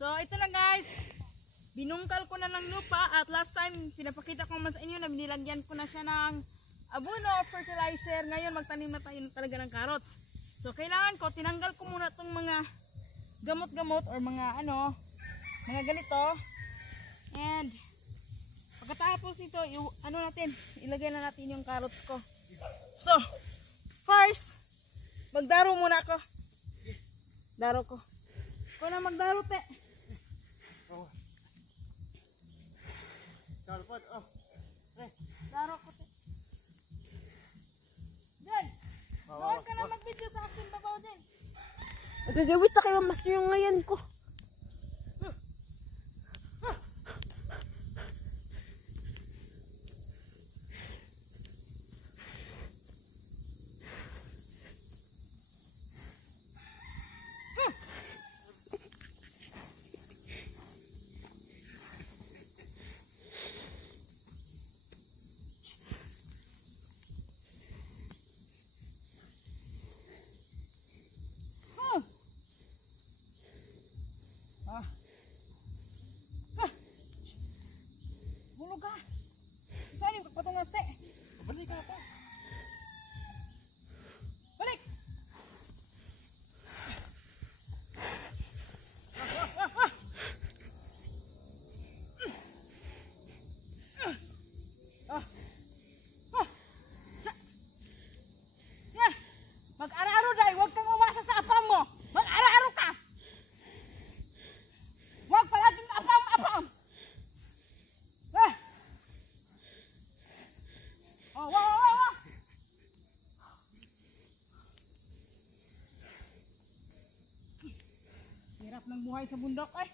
So ito na guys, binungkal ko na ng lupa at last time pinapakita ko naman sa inyo na binilagyan ko na siya ng abono, fertilizer. Ngayon magtanim na tayo talaga ng carrots. So kailangan ko, tinanggal ko muna itong mga gamot-gamot or mga mga ganito. And pagkatapos nito, ilagay na natin yung carrots ko. So first, magdaro muna ako. Daro ko. Ikaw na magdaro, te. Oh. Dalpot, oh. Daro ko, te. Diyan. Doon ka na mag-video sa akin, babaw din. Nagagawit sa kayo mas yung ngayon ko. Bulog ka. Saan yung patungas, te? Balik ka pa. Balik! Mag-ara-aro dahil huwag kang umasa sa apam mo. Mag-ara-aro ka. Huwag palaging apam-apam. Wah. Hirap ng buhay sa bundok eh.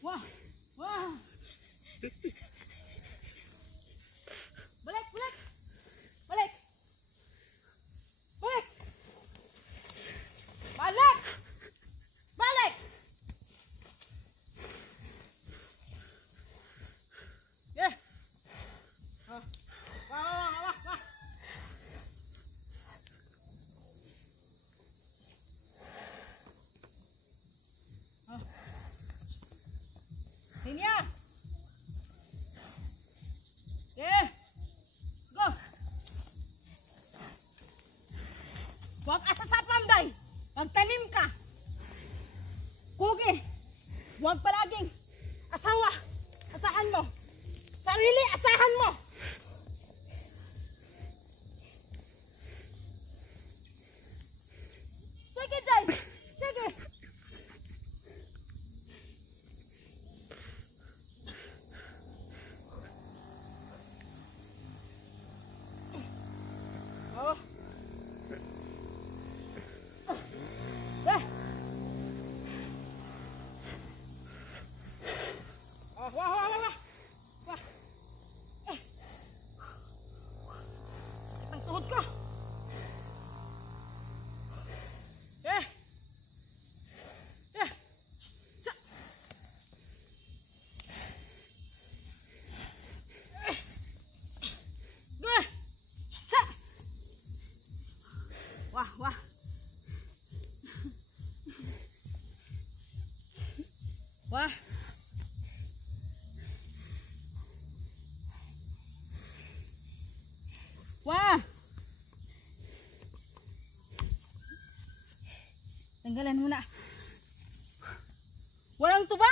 Wah. Balik. Balik. Yeah. Wah. Sini ya. Yeah. Go. Huwag asasapam, day. Magtanim ka. Kugi. Huwag palaging asawa. Asahan mo. Sarili, asahan mo. Sige, day. Sige. Oh. Wah. Ang tuhod ko. Wah. Tanggalan muna. Walang tuba.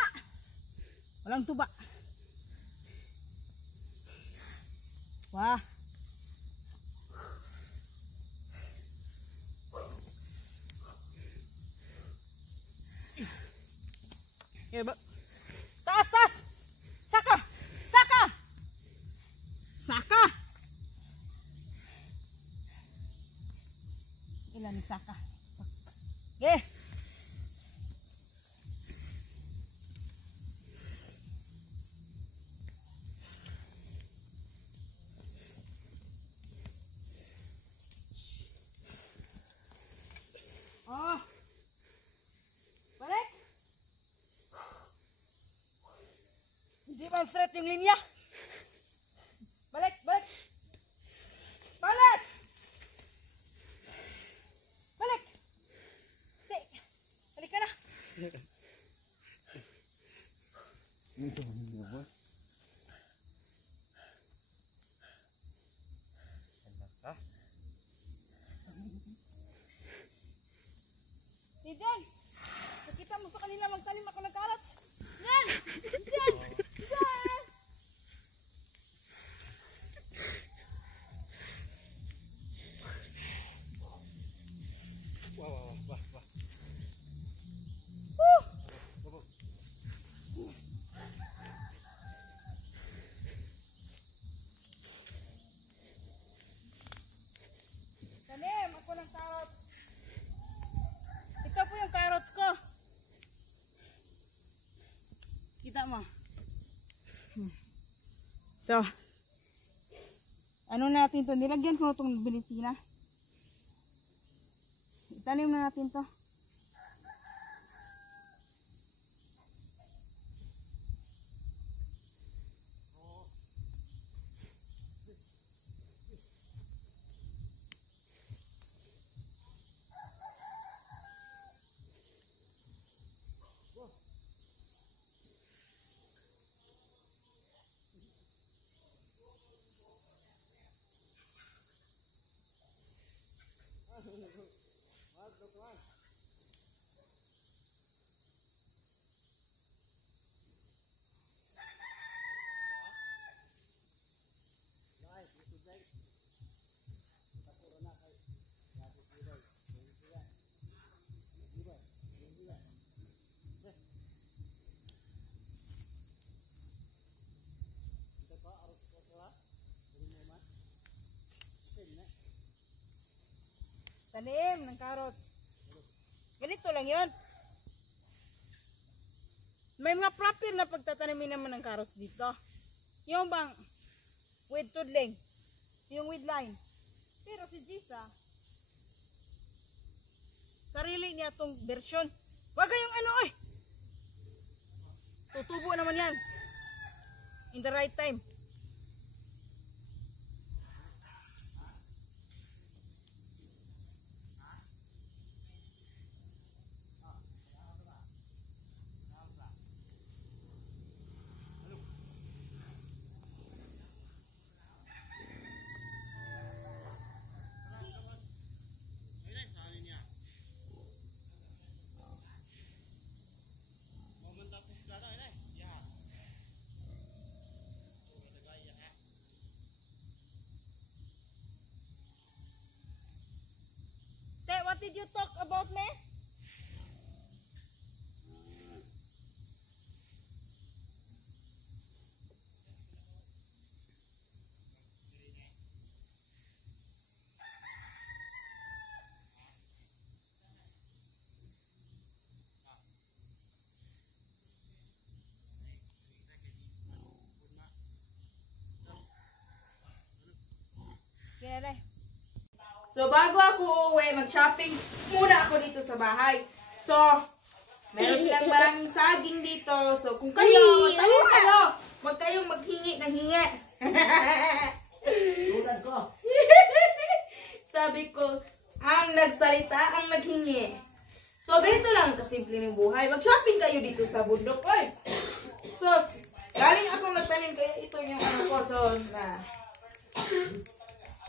Wah. Taas. Saka. Ilan saka. Okay. Balik. Hindi man straight yung linya. Balik, balik. Balik! Balik! Di. Balik ka na. Minsan hindi mo. Anak ka? Diyan! Nakita mo sa kanila magtanim ako ng karat. Yan! Diyan! Diyan! Wah. Woo! Tanim ako ng carrots. Ito po yung carrots ko. Kita mo. So, ano natin to? Nilagyan ko na itong bilisina. Itanim na natin to. Tanim ng carrots. Ganito lang yun. May mga proper na pagtatanimin naman ng carrots dito. Yung bang with tudling. Yung with line. Pero si Jisa, sarili niya tong version. Wag kayong ano oy. Tutubo naman yan. In the right time. What did you talk about me? Kaya so, bago ako uwi, mag-shopping muna ako dito sa bahay. So, meron silang maraming saging dito. So, kung kayo, wag kayong maghingi ng hingi. Tulad ko. Sabi ko, ang nagsalita, ang naghingi. So, ganito lang kasimple ng buhay. Mag-shopping kayo dito sa bundok. Oy! So, galing akong nagtanim kaya ito yung ano ko. So,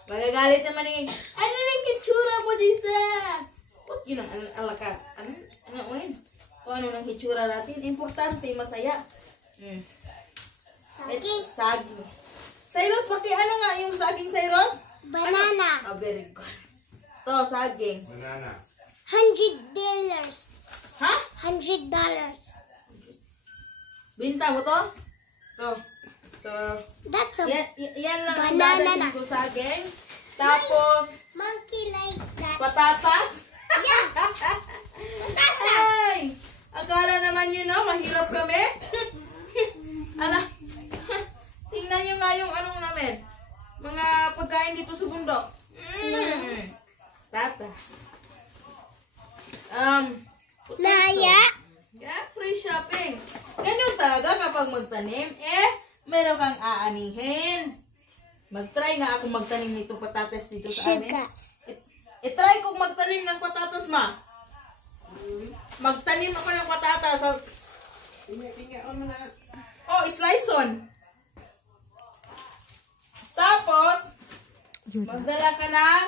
magagalit naman yung, ano yung kitsura mo, Jisa? Huwag yun ang alaka. Ano yun? Kung ano ng kitsura natin. Importante, masaya. Saging. Saging. Cyrus, ano nga yung saging, Cyrus? Banana. Oh, very good. To, saging. Banana. $100. Ha? $100. Binta mo to? To. So, That's a yan lang ang banana. dadating ko saging. Tapos, monkey like that. patatas. Yeah. Patatas. Ay! Akala naman yun, no? Mahirap kami. Ala. Tingnan nyo nga yung anong namin. Mga pagkain dito sa bundok. Tatas. Laya. Yeah, free shopping. Ganyan talaga kapag kapag magtanim, meron kang aanihin. Mag-try nga ako magtanim nito patatas dito sa amin. Sugar. I-try kong magtanim ng patatas, ma. Magtanim ako ng patatas. Oh, slice on. Tapos, magdala ka ng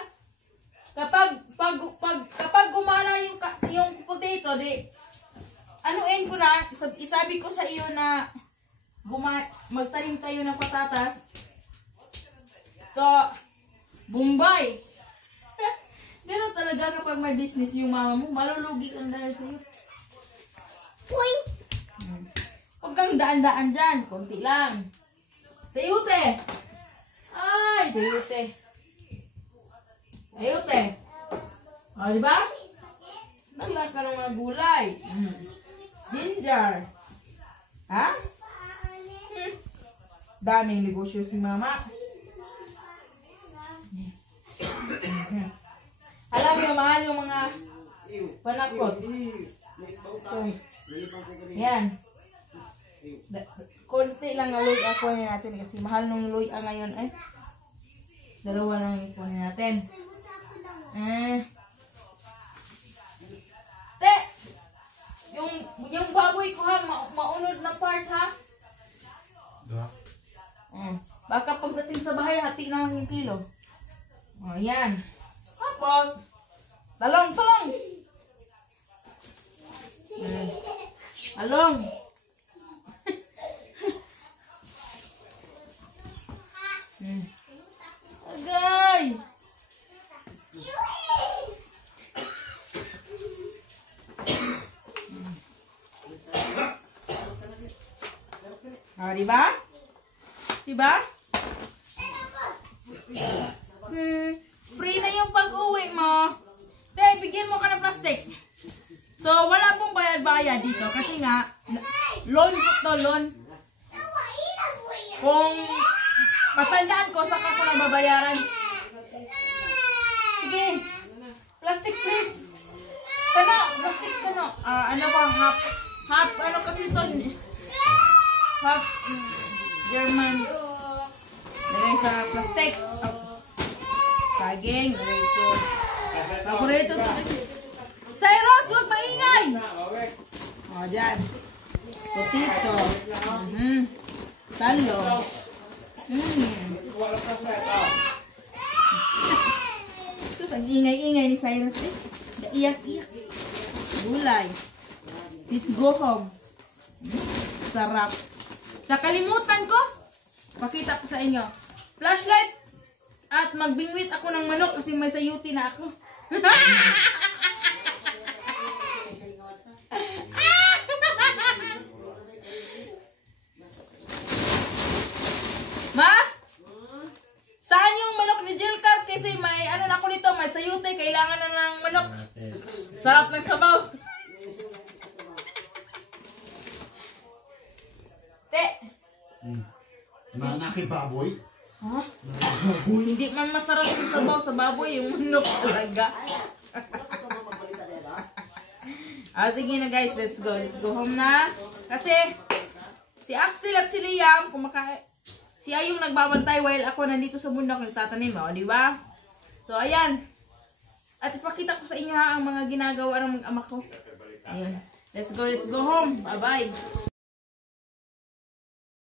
kapag gumana yung potato, di anuin ko na, isabi ko sa iyo na magtanim tayo ng patatas. So, Bombay. Gano'n talaga kapag may business yung mama mo, malulugi kang dahil sa'yo. Uy. Huwag kang daan-daan dyan, konti lang. Sayute! Ay, sayute. Sayute. O, diba? Naglag ka ng mga gulay. Ginger. Ha? Daming negosyo si mama. Alam mo, mahal yung mga panakot. Yan. Konti lang ang luya kunin natin kasi mahal nung luya ngayon eh. Dalawa lang kunin natin. Te! Yung baboy ko ha, maunod na part ha. Baka pagdating sa bahay, hati na yung kilo. O, yan. Tapos, talong. Talong. Agay. Diba? Diba? Free na yung pag-uwi mo. Te, bigyan mo ka ng plastic. So, wala pong bayad-bayad dito. Kasi nga, loan po to, loan. Kung matandaan ko, saka ko na babayaran. Sige. Plastic, please. Kano, plastic kano. Ano ba, half, ano kasi ito? Half, German. Lagay sa plastic. Saging, rito. Paborito. Cyrus, huwag maingay! O, dyan. Potito. Talong. Sus, ang ingay-ingay ni Cyrus eh. Iyak-iyak. Gulay. Let's go home. Sarap. Nakalimutan ko. Pakita ko sa inyo. Flashlight. At magbingwit ako ng manok kasi may sayuti na ako. Ma? Saan yung manok ni Jilcar? Kasi may ano na ako nito, may sayuti. Kailangan na ng manok. Sarap ng sabaw. Te. Manaki baboy? Ha? Hindi man masarap yung sabaw sa baboy, yung manok talaga. Sige na guys, let's go. Let's go home na. Kasi, si Axel at si Liam, siya yung nagbabantay while ako nandito sa bundok nagtatanim. O, di ba? So, ayan. At ipakita ko sa inyo ha, ang mga ginagawa ng mga amak ko. Ayan. Let's go home. Bye-bye.